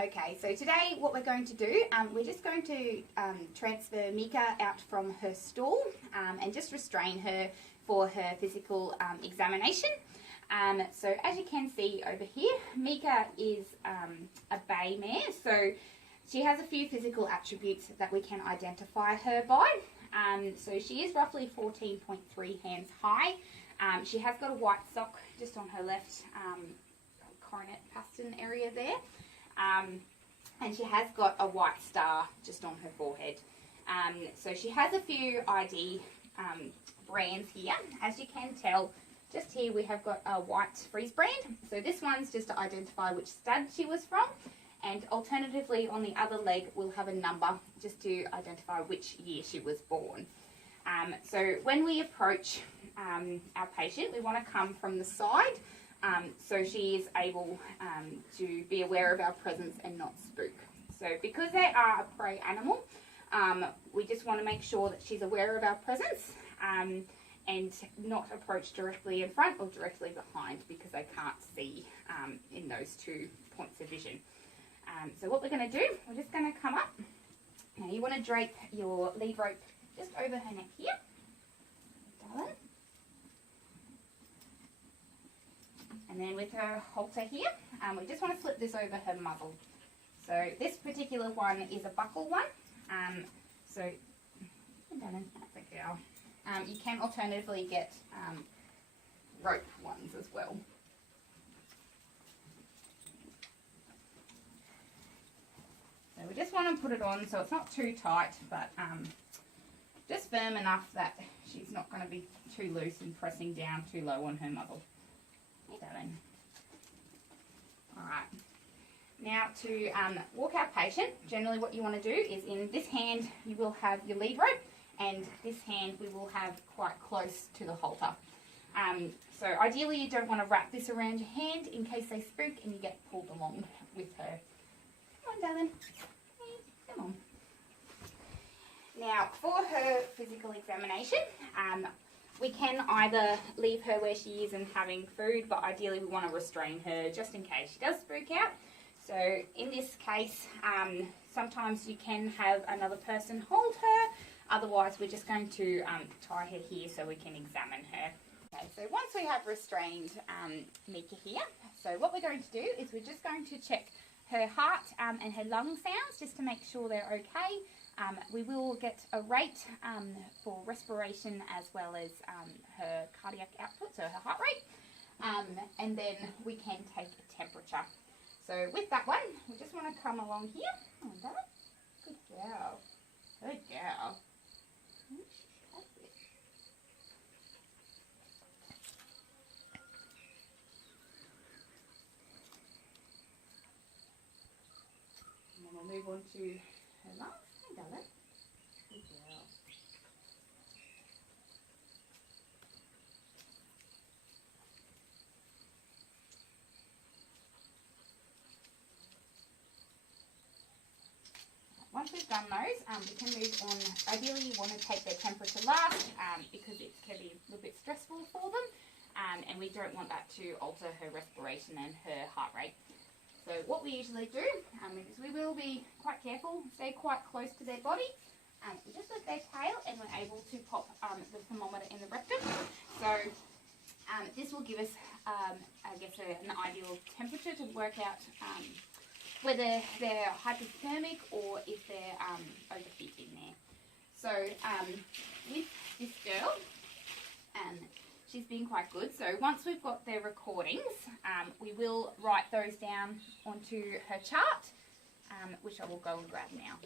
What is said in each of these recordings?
Okay, so today what we're going to do, we're just going to transfer Mika out from her stall and just restrain her for her physical examination. So as you can see over here, Mika is a bay mare, so she has a few physical attributes that we can identify her by. So she is roughly 14.3 hands high. She has got a white sock just on her left coronet pastern area there. And she has got a white star just on her forehead. So she has a few ID brands here. As you can tell, just here we have got a white Frise brand. So this one's just to identify which stud she was from. And alternatively, on the other leg, we'll have a number just to identify which year she was born. So when we approach our patient, we want to come from the side. So she is able to be aware of our presence and not spook. So because they are a prey animal, we just want to make sure that she's aware of our presence and not approach directly in front or directly behind because they can't see in those 2 points of vision. So what we're going to do, we're just going to come up. Now you want to drape your lead rope just over her neck here. Darling. And then with her halter here, we just want to flip this over her muzzle. So this particular one is a buckle one. So that's a girl. You can alternatively get rope ones as well. So we just want to put it on so it's not too tight, but just firm enough that she's not going to be too loose and pressing down too low on her muzzle. Hey, darling. Alright. Now to walk our patient, generally what you want to do is in this hand you will have your lead rope and this hand we will have quite close to the halter. So ideally you don't want to wrap this around your hand in case they spook and you get pulled along with her. Come on, darling. Hey, come on. Now, for her physical examination, we can either leave her where she is and having food, but ideally we want to restrain her just in case she does spook out. So in this case, sometimes you can have another person hold her. Otherwise, we're just going to tie her here so we can examine her. Okay, so once we have restrained Mika here, so what we're going to do is we're just going to check her heart and her lung sounds just to make sure they're okay. We will get a rate for respiration as well as her cardiac output, so her heart rate, and then we can take a temperature. So with that one, we just want to come along here. Oh, good girl. Good girl. And then we'll move on to her lungs. Hey, darling. Good girl. Once we've done those, we can move on. Ideally, you want to take their temperature last because it can be a little bit stressful for them, and we don't want that to alter her respiration and her heart rate. So what we usually do is we will be quite careful, stay quite close to their body. We just lift their tail and we're able to pop the thermometer in the rectum. So this will give us, I guess, an ideal temperature to work out whether they're hypothermic or if they're overheating there. So with this girl, she's been quite good. So once we've got their recordings, we will write those down onto her chart, which I will go and grab now.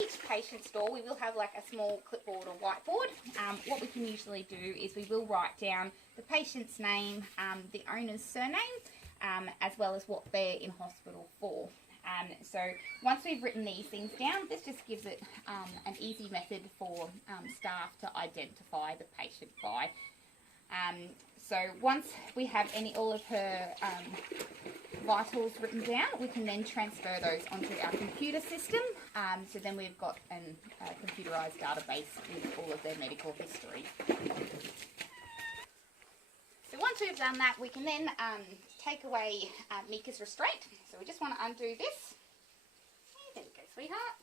Each patient stall, we will have like a small clipboard or whiteboard. What we can usually do is we will write down the patient's name, the owner's surname, as well as what they're in hospital for. So once we've written these things down, this just gives it an easy method for staff to identify the patient by. So once we have all of her vitals written down, we can then transfer those onto our computer system. So then we've got a computerized database with all of their medical history. So once we've done that, we can then take away Mika's restraint. So we just want to undo this. sweetheart.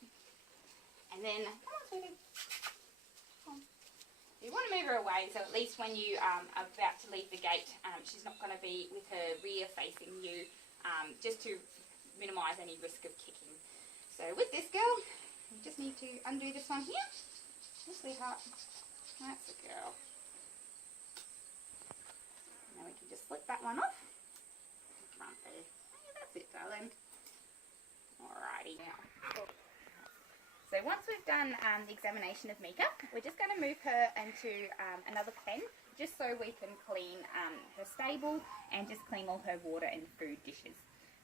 And then, come on, sweetie. Come on. You want to move her away, so at least when you are about to leave the gate, she's not going to be with her rear facing you, just to minimise any risk of kicking. So with this girl, you just need to undo this one here. Yes, sweetheart. That's the girl. Now we can just slip that one off. Come on, there. Hey, that's it, darling. Alrighty now. So once we've done the examination of Mika, we're just going to move her into another pen, just so we can clean her stable and just clean all her water and food dishes.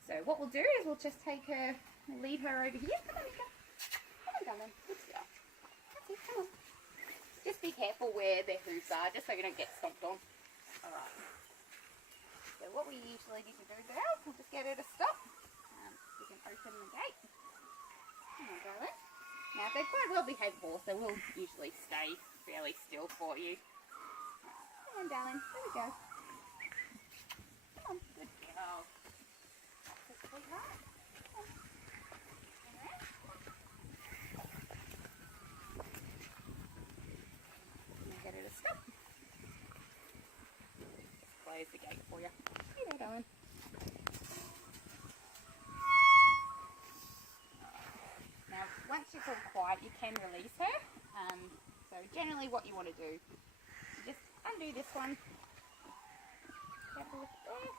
So what we'll do is we'll just take her, lead her over here. Come on, Mika. Come on, darling. Good girl. That's it, come on. Just be careful where their hooves are, just so you don't get stomped on. Alright. So what we usually need to do, girls, we'll just get her to stop. We can open the gate. Come on, darling. Now, they're quite well-behaved horse, so we'll usually stay fairly still for you. Come on, darling. There we go. Come on. Good girl. That's it, sweetheart. Come on. Now get her to stop. Just close the gate for you. Here you go, darling. Once she's all quiet, you can release her. So generally what you want to do, you just undo this one, careful with it there,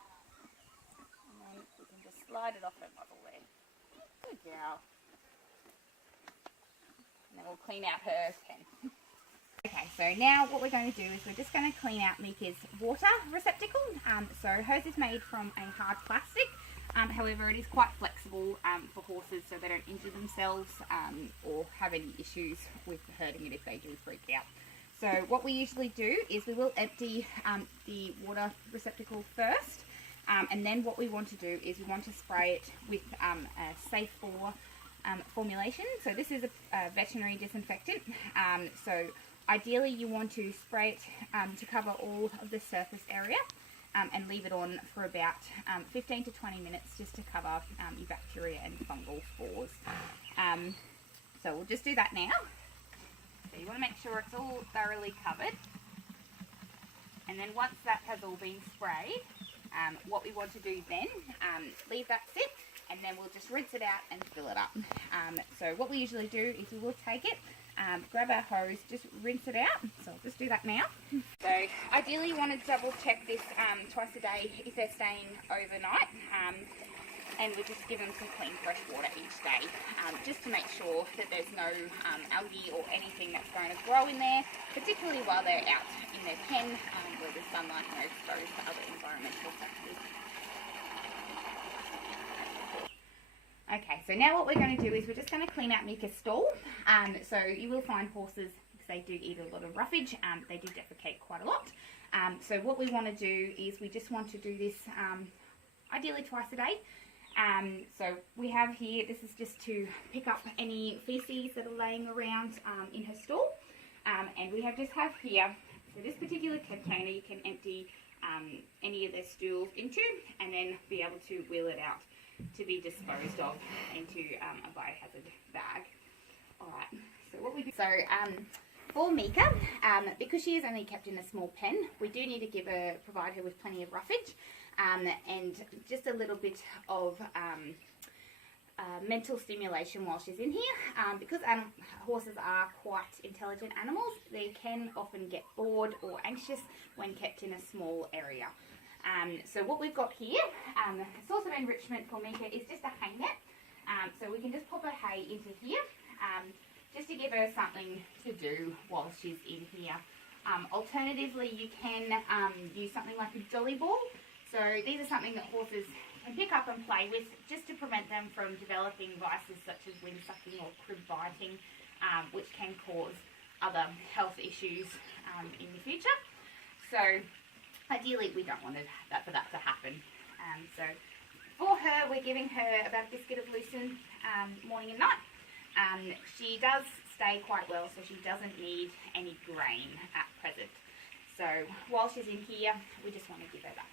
and then you can just slide it off her muzzle there. Good girl. And then we'll clean out her pen. Okay, so now what we're going to do is we're just going to clean out Mika's water receptacle. So hers is made from a hard plastic. However, it is quite flexible for horses, so they don't injure themselves or have any issues with hurting it if they do freak out. So what we usually do is we will empty the water receptacle first, and then what we want to do is we want to spray it with a safe for formulation. So this is a veterinary disinfectant. So ideally you want to spray it to cover all of the surface area. And leave it on for about 15 to 20 minutes just to cover your bacteria and fungal spores. So we'll just do that now. So you want to make sure it's all thoroughly covered. And then once that has all been sprayed, what we want to do then, leave that sit, and then we'll just rinse it out and fill it up. So what we usually do is we will take it, grab our hose, just rinse it out. So I'll just do that now. So ideally you want to double check this twice a day if they're staying overnight. And we just give them some clean fresh water each day, just to make sure that there's no algae or anything that's going to grow in there, particularly while they're out in their pen where the sunlight and they're exposed to other environmental factors. Okay, so now what we're going to do is we're just going to clean out Mika's stall. So you will find horses, because they do eat a lot of roughage, they do defecate quite a lot. So what we want to do is we just want to do this ideally twice a day. So we have here, this is just to pick up any feces that are laying around in her stall. And we have here, so this particular container you can empty any of their stools into, and then be able to wheel it out to be disposed of into a biohazard bag. Alright, so what we do, so for Mika, because she is only kept in a small pen, we do need to provide her with plenty of roughage and just a little bit of mental stimulation while she's in here. Because horses are quite intelligent animals, they can often get bored or anxious when kept in a small area. So what we've got here, a source of enrichment for Mika is just a hay net. So we can just pop her hay into here, just to give her something to do while she's in here. Alternatively, you can use something like a jolly ball. So these are something that horses can pick up and play with, just to prevent them from developing vices such as windsucking or crib biting, which can cause other health issues in the future. So ideally, we don't want for that to happen. So for her, we're giving her about a biscuit of lucerne morning and night. She does stay quite well, so she doesn't need any grain at present. So while she's in here, we just want to give her that.